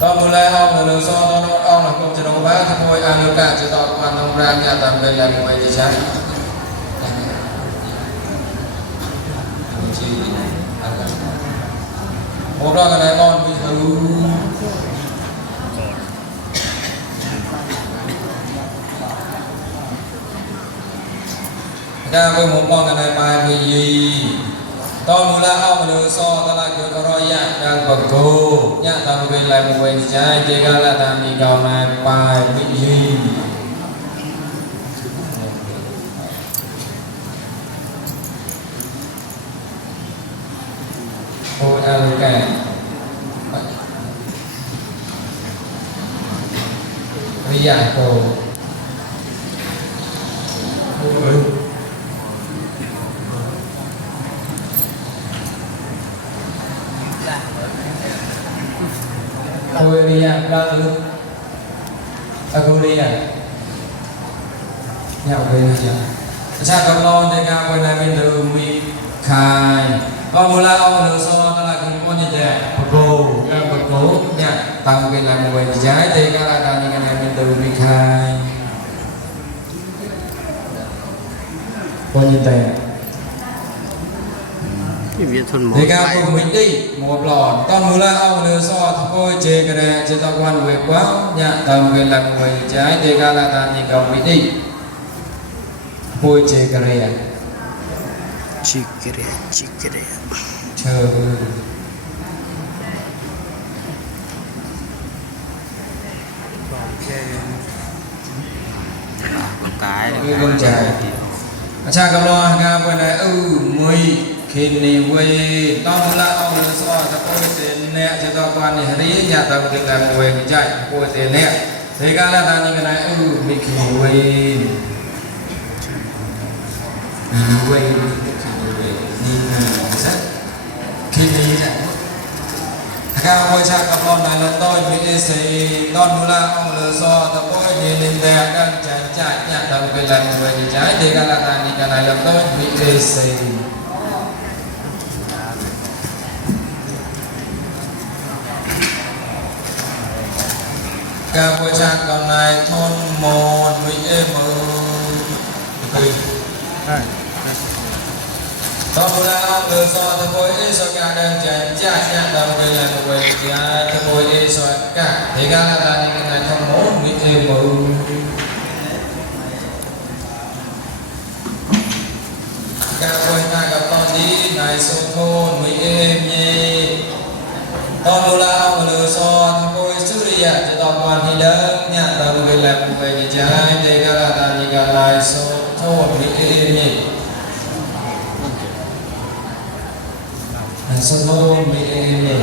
Tao mù lai ông là so tao nó ông là không chỉ đâu bác thì thôi ăn được cả chỉ tao quan tâm ra nhà tạm bên là một gì chắc một đó cái này con bị hư ra với một con cái này bài bị gì tao mù lai ông là so tao là cứ có rồi đang bật cô nhà tao bên lại một bên trái chỉ có là tao đi cầu này bài bị gì ôi ăn cái bây giờ cô ôi đi à ra luôn cô đi à nhậu về đi à cha cầm lon để ca quay lại bên từ mi khai còn một là ông được so đó là cũng có như thế cô cố nha tăng cái làm một trái thì cái là đang cái này bên từ mi khai có như thế thì ca cùng mình đi một lòn toàn mưa la ông đưa so thôi chê cái này chê tao quan về quá nha tao cái làm người trái thì ca là ta nhìn cầu mình đi thôi chê cái này chikere chờ cái con trai cha cầm lo ca bên này mười khi này quay tao muốn la ông đưa so tao coi tiền nè cho tao quan này đi nhà tao định làm quay cái chạy coi tiền nè thế ca là ta như cái này mình khi quay quay khi đi nè ca quay cha cầm lo này là tôi bị sẽ con muốn la ông đưa so tao coi nhìn lên đẹp đang chạy nhà tao định làm quay cái chạy thế ca là ta như cái này là tôi bị sẽ ca quay cha còn này thôn một mình em tao muốn là ông đưa so tao coi ấy so cả đang chạy nhà tao về là một người cha tao coi ấy so cả thì ca là những cái này thôn một mình em ca quay cha gặp con đi này số thôn mình em nhé tao muốn là ông đưa so tao coi xử lý cho tao quan thì đỡ nhà tao về làm một người cha thì ca là những cái này số thôn mình em nhé số thôn mình em nhé